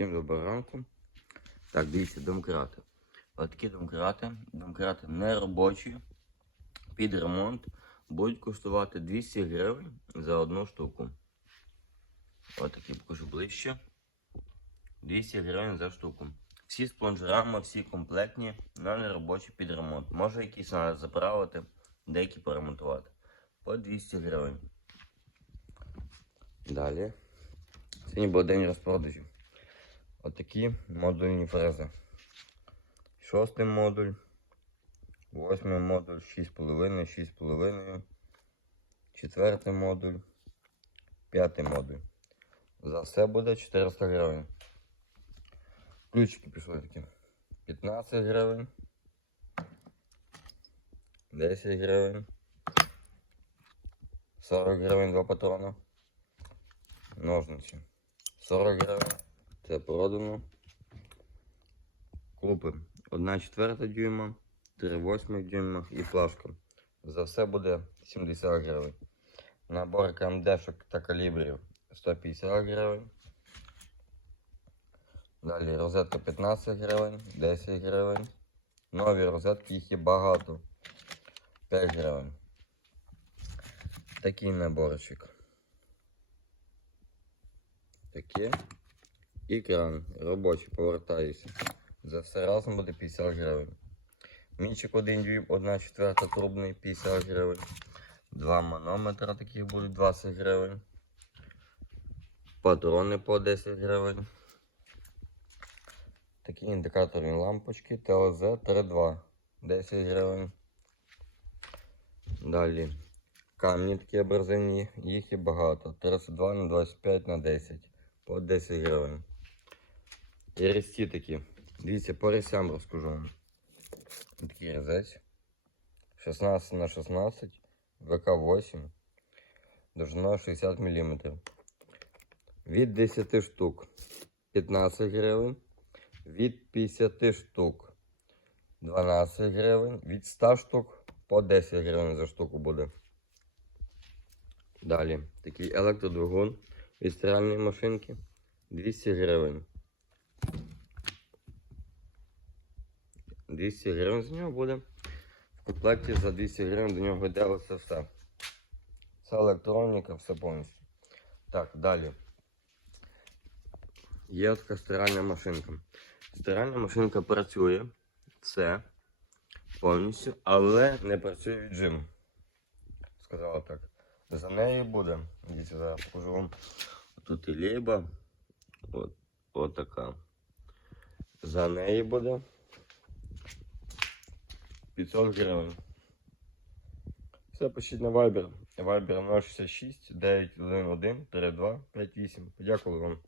Всім доброго ранку. Так, дивіться, домкрати. Отакі домкрати. Домкрати не робочі. Під ремонт будуть коштувати 200 гривень за одну штуку. Отакі покажу ближче. 200 гривень за штуку. Всі з плунжерами, всі комплектні, але не робочі під ремонт. Може якісь треба заправити, деякі поремонтувати. По 200 гривень. Далі. Сьогодні був день розпродажів. Отакі модульні фрези. Шостий модуль, восьмий модуль, 6,5, 6,5, четвертий модуль, п'ятий модуль. За все буде 400 гривень. Ключики пішли такі. 15 гривень. 10 гривень. 40 гривень два патрона. Ножниці. 40 гривень. Це продано. Купи 1 четверта дюйма, 3 восьмих дюйма і плашка. За все буде 70 гривень. Набор КМДшок та калібрів 150 гривень. Далі розетка 15 гривень, 10 гривень. Нові розетки їх є багато. 5 гривень. Такий наборчик. Такий. І кран робочий, повертаюся. За все разом буде 50 гривень. Мінчик 1 дюйм, 1 четверта трубний 50 гривень. Два манометра таких будуть 20 гривень. Патрони по 10 гривень. Такі індикаторні лампочки ТЛЗ 3.2 10 гривень. Далі камні такі абразивні, їх є багато. 32 на 25 на 10 по 10 гривень. Різці такі. Дивіться, по різцям розкажу вам. Такий різець. 16 на 16, ВК8, довжина 60 мм. Від 10 штук 15 гривень. Від 50 штук 12 гривень. Від 100 штук по 10 гривень за штуку буде. Далі такий електродвигун від стиральної машинки 200 гривень. 200 гривень з нього буде. В комплекті за 200 гривень до нього йде оце все. Це електроніка, все повністю. Так, далі. Є така стиральна машинка. Стиральна машинка працює, все повністю, але не працює віджим. Сказала так. За нею буде. Дивіться, зараз покажу вам. Тут і лейба. От, от така. За неї буде 500 гривень. Все, пишіть на Viber. Viber 066 911 32 58. Подякую вам.